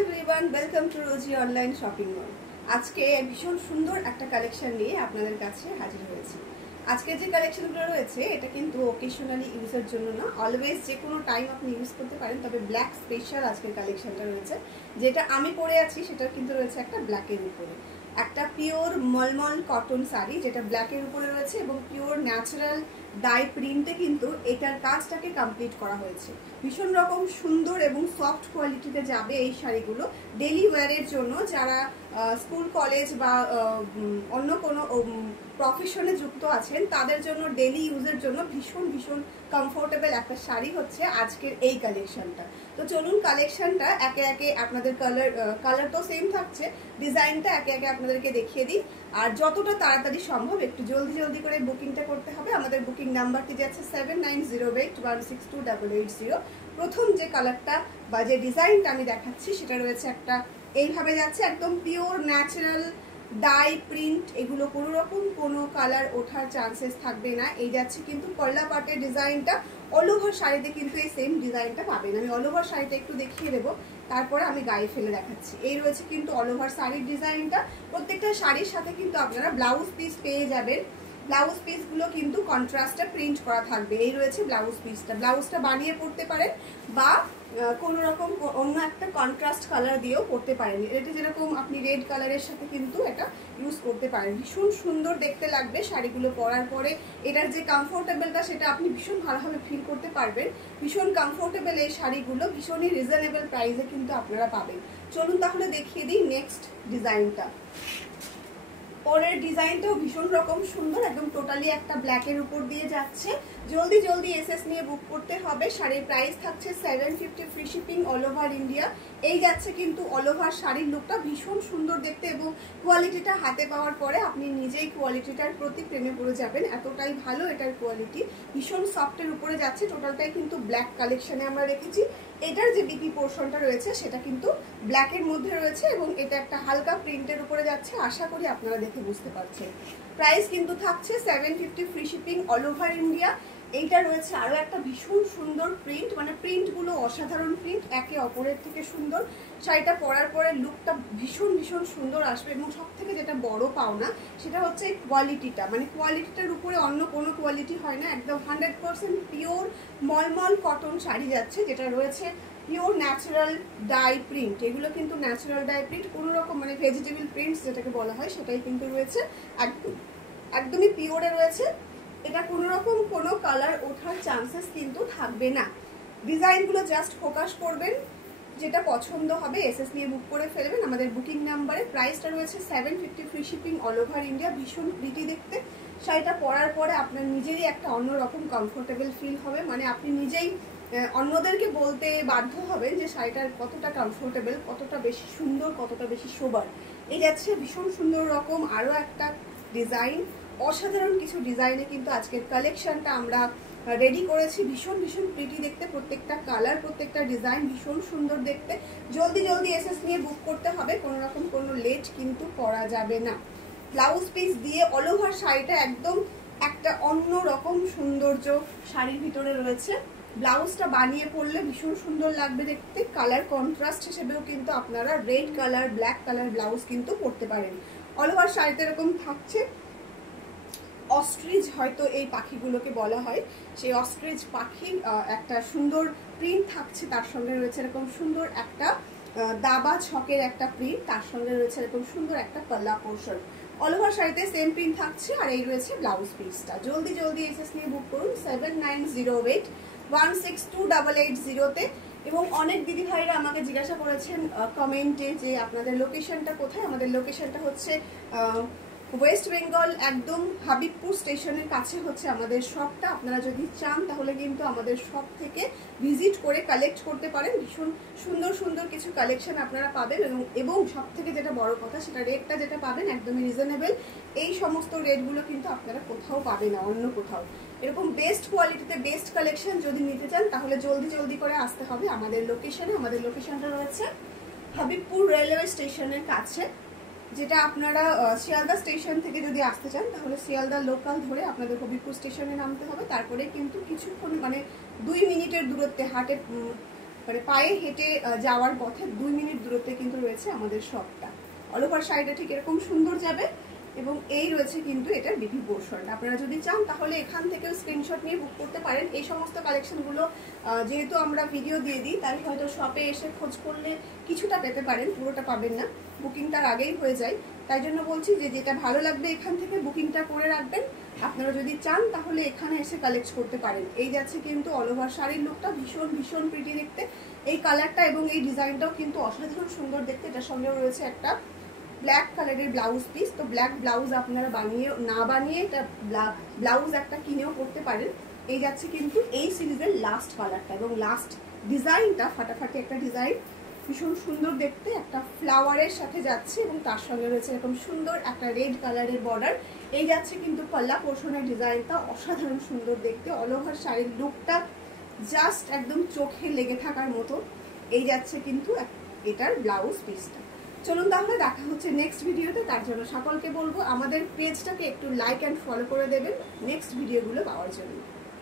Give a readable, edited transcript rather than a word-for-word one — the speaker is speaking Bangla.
Hello everyone, welcome to Rosy online shopping mall. আজকে ভীষণ সুন্দর একটা কালেকশন নিয়ে আপনাদের কাছে হাজির হয়েছি। আজকে যে কালেকশনগুলো রয়েছে এটা কিন্তু ওকেশনালি ইউজের জন্য না, অলওয়েজ যে কোনো টাইম আপনি ইউজ করতে পারেন। তবে ব্ল্যাক স্পেশাল আজকের কালেকশনটা রয়েছে, যেটা আমি পরে আছি সেটা কিন্তু রয়েছে একটা ব্ল্যাকের উপরে, একটা পিওর মলমল কটন শাড়ি যেটা ব্ল্যাকের উপরে রয়েছে এবং পিওর ন্যাচারাল ডাই প্রিন্টে কিন্তু এটার কাজটাকে কমপ্লিট করা হয়েছে। ভীষণ রকম সুন্দর এবং সফট কোয়ালিটিতে যাবে এই শাড়িগুলো ডেলি ওয়্যারের জন্য। যারা স্কুল কলেজ বা অন্য কোনো প্রফেশনে যুক্ত আছেন তাদের জন্য ডেলি ইউজের জন্য ভীষণ ভীষণ কমফোর্টেবল একটা শাড়ি হচ্ছে আজকের এই কালেকশনটা। তো চলুন কালেকশনটা একে একে আপনাদের কালার তো সেম থাকছে, ডিজাইনটা একে একে আপনাদেরকে দেখিয়ে দিই। আর যতটা তাড়াতাড়ি সম্ভব একটু জলদি জলদি করে বুকিংটা করতে হবে। আমাদের বুকিং নাম্বারটি যাচ্ছে 7908162880। প্রথম যে কালারটা বা যে ডিজাইনটা আমি দেখাচ্ছি সেটা রয়েছে একটা এইভাবে যাচ্ছে, একদম পিওর ন্যাচারাল ডাই প্রিন্ট। এগুলো কোনো রকম কোনো কালার ওঠার চান্সেস থাকবে না। এই যাচ্ছে কিন্তু পয়লা পাটের ডিজাইনটা, অল ওভার শাড়িতে কিন্তু এই সেম ডিজাইনটা পাবেন। আমি অল ওভার শাড়িতে একটু দেখিয়ে দেবো, তারপরে আমি গায়ে ফেলে দেখাচ্ছি। এই রয়েছে কিন্তু অল ওভার শাড়ির ডিজাইনটা। প্রত্যেকটা শাড়ির সাথে কিন্তু আপনারা ব্লাউজ পিস পেয়ে যাবেন। ব্লাউজ পিসগুলো কিন্তু কন্ট্রাস্টে প্রিন্ট করা থাকবে। এই রয়েছে ব্লাউজ পিসটা, ব্লাউজটা বানিয়ে পরতে পারেন বা কোনো রকম অন্য একটা কন্ট্রাস্ট কালার দিয়েও পরতে পারেন। এটা যেরকম আপনি রেড কালারের সাথে কিন্তু এটা ইউজ করতে পারেন। ভীষণ সুন্দর দেখতে লাগবে শাড়িগুলো পরার পরে। এটার যে কমফোর্টেবলটা সেটা আপনি ভীষণ ভালোভাবে ফিল করতে পারবেন। ভীষণ কমফোর্টেবল এই শাড়িগুলো, ভীষণই রিজনেবল প্রাইসে কিন্তু আপনারা পাবেন। চলুন তাহলে দেখিয়ে দিই নেক্সট ডিজাইনটা। পরের ডিজাইনটাও ভীষণ রকম সুন্দর, একদম টোটালি একটা ব্ল্যাকের উপর দিয়ে যাচ্ছে। জলদি জলদি এসএস নিয়ে বুক করতে হবে। শাড়ির প্রাইস থাকছে 750, free shipping all over India. এই যাচ্ছে কিন্তু অল ওভার শাড়ির লুকটা, ভীষণ সুন্দর দেখতে এবং কোয়ালিটিটা হাতে পাওয়ার পরে আপনি নিজেই কোয়ালিটিটার প্রতি প্রেমে পড়ে যাবেন। এতটাই ভালো এটার কোয়ালিটি। ভীষণ সফটের উপরে যাচ্ছে, টোটালটাই কিন্তু ব্ল্যাক কালেকশনে আমরা রেখেছি। এটার যে বিপি পোর্শনটা রয়েছে সেটা কিন্তু ব্ল্যাকের মধ্যে রয়েছে এবং এটা একটা হালকা প্রিন্টের উপরে যাচ্ছে। আশা করি আপনারা দেখে বুঝতে পারছেন। প্রাইস কিন্তু থাকছে 750, free shipping all over India. এইটা রয়েছে আরো একটা ভীষণ সুন্দর প্রিন্ট, মানে প্রিন্টগুলো অসাধারণ প্রিন্ট, একে অপরের থেকে সুন্দর। শাড়িটা পরার পরে লুকটা ভীষণ ভীষণ সুন্দর আসবে এবং সব থেকে যেটা বড় পাওনা সেটা হচ্ছে কোয়ালিটিটা, মানে কোয়ালিটিটার উপরে অন্য কোনো কোয়ালিটি হয় না। একদম 100% পিওর মলমল কটন শাড়ি যাচ্ছে, যেটা রয়েছে পিওর ন্যাচারাল ডাই প্রিন্ট। এগুলো কিন্তু ন্যাচারাল ডাই প্রিন্ট, কোনো রকম মানে ভেজিটেবল প্রিন্টস যেটাকে বলা হয় সেটাই কিন্তু রয়েছে, একদমই পিওরে রয়েছে। এটা কোনো রকম কোনো কালার ওঠার চান্সেস কিন্তু থাকবে না। ডিজাইনগুলো জাস্ট ফোকাস করবেন, যেটা পছন্দ হবে এসএস নিয়ে বুক করে ফেলবেন আমাদের বুকিং নাম্বারে। প্রাইসটা রয়েছে 750, free shipping all over India. ভীষণ প্রিটি দেখতে, শাড়িটা পরার পরে আপনার নিজেরই একটা অন্যরকম কমফোর্টেবল ফিল হবে, মানে আপনি নিজেই অন্যদেরকে বলতে বাধ্য হবেন যে শাড়িটার কতটা কমফোর্টেবল, কতটা বেশি সুন্দর, কতটা বেশি সোবার। এই যাচ্ছে ভীষণ সুন্দর রকম আরও একটা ডিজাইন। অসাধারণ কিছু ডিজাইনে কিন্তু আজকের কালেকশনটা আমরা রেডি করেছি। ভীষণ ভীষণ প্রিটি দেখতে, প্রত্যেকটা কালার, প্রত্যেকটা ডিজাইন ভীষণ সুন্দর দেখতে। জলদি জলদি এসএস নিয়ে বুক করতে হবে, কোনো রকম কোনো লেট কিন্তু করা যাবে না। ব্লাউজ পিস দিয়ে অল ওভার শাড়িটা একদম একটা অন্য রকম সৌন্দর্য শাড়ির ভিতরে রয়েছে। ব্লাউজটা বানিয়ে পরলে ভীষণ সুন্দর লাগবে দেখতে। কালার কন্ট্রাস্ট হিসেবেও কিন্তু আপনারা red colour, black colour blouse কিন্তু পরতে পারেন। অল ওভার শাড়িতে এরকম থাকছে অস্ট্রিচ, হয়তো এই পাখিগুলোকে বলা হয়, সেই অস্ট্রিচ পাখির একটা সুন্দর প্রিন্ট থাকছে। তার সঙ্গে রয়েছে এরকম সুন্দর একটা দাবা ছকের একটা প্রিন্ট, তার সঙ্গে রয়েছে এরকম সুন্দর একটা পাল্লা পোর্শন। অল ওভার শাড়িতে সেম প্রিন্ট থাকছে। আর এই রয়েছে ব্লাউজ পিসটা। জলদি জলদি এসএস নিয়ে বুক করুন 7908162880-তে। এবং অনেক দিদি ভাইরা আমাকে জিজ্ঞাসা করেছেন কমেন্টে যে আপনাদের লোকেশনটা কোথায়। আমাদের লোকেশনটা হচ্ছে ওয়েস্ট বেঙ্গল, একদম হাবিবপুর স্টেশনের কাছে হচ্ছে আমাদের শপটা। আপনারা যদি চান তাহলে কিন্তু আমাদের শপ থেকে ভিজিট করে কালেক্ট করতে পারেন। ভীষণ সুন্দর সুন্দর কিছু কালেকশন আপনারা পাবেন এবং সব থেকে যেটা বড় কথা সেটা রেটটা যেটা পাবেন একদমই রিজনেবল। এই সমস্ত রেটগুলো কিন্তু আপনারা কোথাও পাবেন না, অন্য কোথাও। এরকম বেস্ট কোয়ালিটিতে বেস্ট কালেকশন যদি নিতে চান তাহলে জলদি জলদি করে আসতে হবে আমাদের লোকেশনে। আমাদের লোকেশনটা রয়েছে হাবিবপুর রেলওয়ে স্টেশনের কাছে, যেটা আপনারা শিয়ালদা স্টেশন থেকে যদি আসতে চান তাহলে শিয়ালদা লোকাল ধরে আপনাদের হবিবপুর স্টেশনে নামতে হবে। তারপরে কিন্তু কিছুক্ষণ মানে 2 মিনিটের দূরত্বে মানে পায়ে হেঁটে যাওয়ার পথে 2 মিনিট দূরত্বে কিন্তু রয়েছে আমাদের শপটা। অল ওভার শাড়িটা ঠিক এরকম সুন্দর যাবে এবং এই রয়েছে কিন্তু এটার বিপি পোর্শন। আপনারা যদি চান তাহলে এখান থেকেও স্ক্রিনশট নিয়ে বুক করতে পারেন। এই সমস্ত কালেকশনগুলো যেহেতু আমরা ভিডিও দিয়ে দিই, তাই হয়তো শপে এসে খোঁজ করলে কিছুটা পেতে পারেন, পুরোটা পাবেন না, বুকিংটার আগেই হয়ে যায়। তাই জন্য বলছি যে যেটা ভালো লাগবে এখান থেকে বুকিংটা করে রাখবেন। আপনারা যদি চান তাহলে এখানে এসে কালেক্ট করতে পারেন। এই যাচ্ছে কিন্তু অল ওভার শাড়ির লুকটা, ভীষণ ভীষণ প্রিটি দেখতে। এই কালারটা এবং এই ডিজাইনটাও কিন্তু অসাধারণ সুন্দর দেখতে। এটার সঙ্গেও রয়েছে একটা ব্ল্যাক কালারের ব্লাউজ পিস। তো ব্ল্যাক ব্লাউজ আপনারা বানিয়ে এটা ব্লাউজ একটা কিনেও করতে পারেন। এই যাচ্ছে কিন্তু এই সিরিজের লাস্ট কালারটা এবং লাস্ট ডিজাইনটা ফাটাফাটি একটা ডিজাইন, ভীষণ সুন্দর দেখতে। একটা ফ্লাওয়ারের সাথে যাচ্ছে এবং তার সঙ্গে রয়েছে এরকম সুন্দর একটা রেড কালারের বর্ডার। এই যাচ্ছে কিন্তু পাল্লা পোর্শনের ডিজাইনটা, অসাধারণ সুন্দর দেখতে। অল ওভার শাড়ির লুকটা জাস্ট একদম চোখে লেগে থাকার মতো। এই যাচ্ছে কিন্তু এটার ব্লাউজ পিসটা। চলুন তাহলে দেখা হচ্ছে নেক্সট ভিডিওতে। তার জন্য সকলকে বলবো আমাদের পেজটাকে একটু লাইক অ্যান্ড ফলো করে দেবেন নেক্সট ভিডিওগুলো পাওয়ার জন্য।